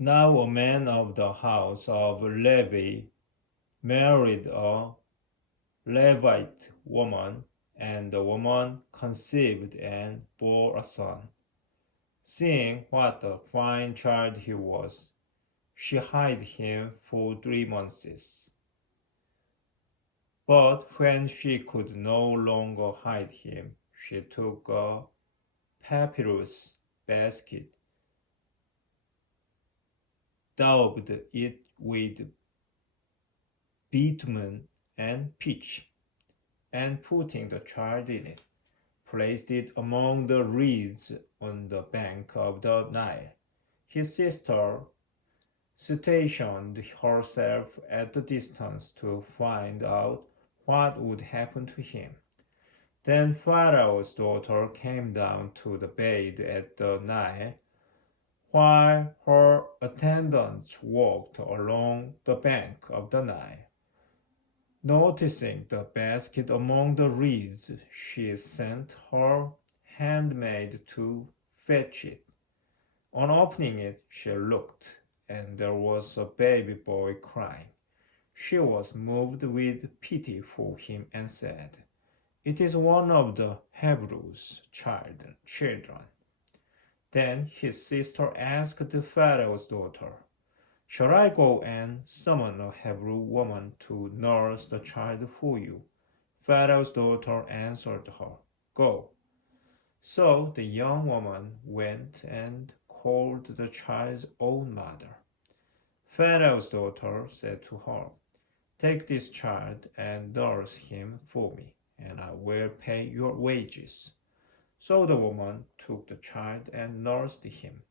Now a man of the house of Levi married a Levite woman, and the woman conceived and bore a son. Seeing what a fine child he was, she hid him for 3 months. But when she could no longer hide him, she took a papyrus basket, daubed it with bitumen and pitch, and putting the child in it, placed it among the reeds on the bank of the Nile. His sister stationed herself at a distance to find out what would happen to him. Then Pharaoh's daughter came down to the bathe at the Nile, while her attendants walked along the bank of the Nile. Noticing the basket among the reeds, she sent her handmaid to fetch it. On opening it, she looked, and there was a baby boy crying. She was moved with pity for him and said, "It is one of the Hebrews' children." Then his sister asked the Pharaoh's daughter, "Shall I go and summon a Hebrew woman to nurse the child for you?" Pharaoh's daughter answered her, "Go." So the young woman went and called the child's own mother. Pharaoh's daughter said to her, "Take this child and nurse him for me, and I will pay your wages." So the woman took the child and nursed him.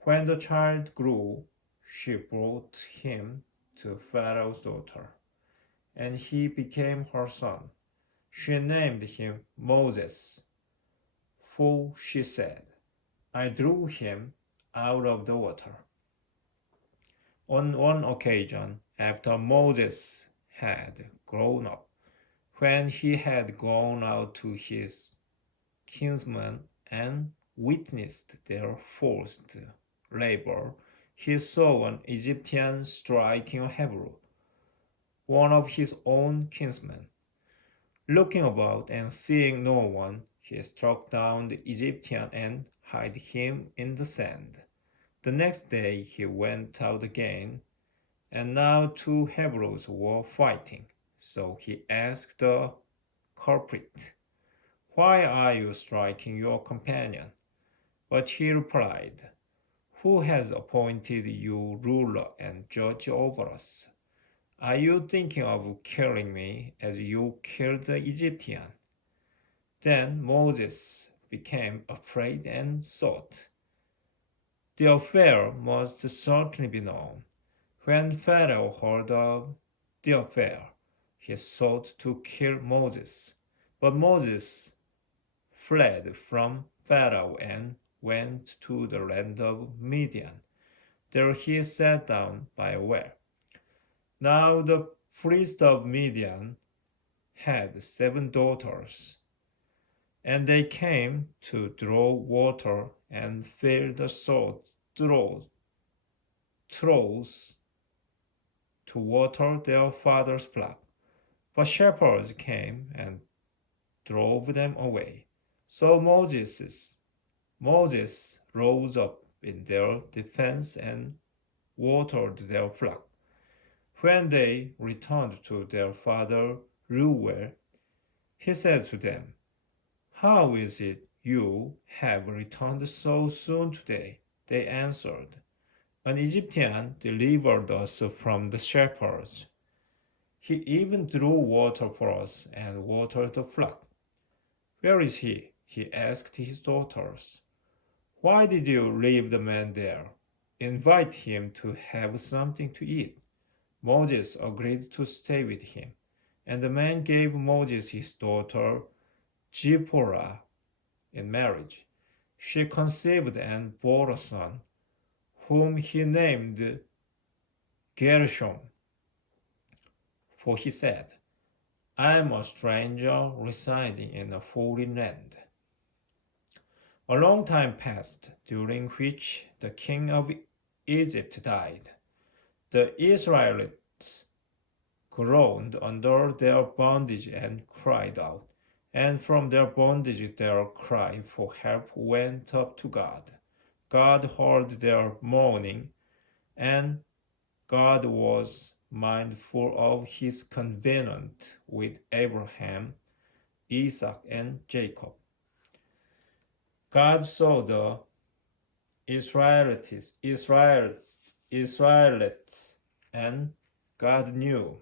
When the child grew, she brought him to Pharaoh's daughter, and he became her son. She named him Moses, for she said, "I drew him out of the water." On one occasion, after Moses had grown up, when he had gone out to his kinsmen and witnessed their forced labor, he saw an Egyptian striking a Hebrew, one of his own kinsmen. Looking about and seeing no one, he struck down the Egyptian and hid him in the sand. The next day he went out again, and now two Hebrews were fighting. So he asked the culprit, "Why are you striking your companion?" But he replied, "Who has appointed you ruler and judge over us? Are you thinking of killing me as you killed the Egyptian?" Then Moses became afraid and thought, "The affair must certainly be known." When Pharaoh heard of the affair, he sought to kill Moses. But Moses fled from Pharaoh and went to the land of Midian. There he sat down by a well. Now the priest of Midian had 7 daughters, and they came to draw water and fill the troughs to water their father's flock. But shepherds came and drove them away. So Moses rose up in their defense and watered their flock. When they returned to their father Reuel, he said to them, "How is it you have returned so soon today?" They answered, "An Egyptian delivered us from the shepherds. He even drew water for us and watered the flock." "Where is he?" he asked his daughters. "Why did you leave the man there? Invite him to have something to eat." Moses agreed to stay with him, and the man gave Moses his daughter Zipporah in marriage. She conceived and bore a son, whom he named Gershom, for he said, "I am a stranger residing in a foreign land." A long time passed, during which the king of Egypt died. The Israelites groaned under their bondage and cried out, and from their bondage their cry for help went up to God. God heard their mourning, and God was mindful of his covenant with Abraham, Isaac, and Jacob. God saw the Israelites, and God knew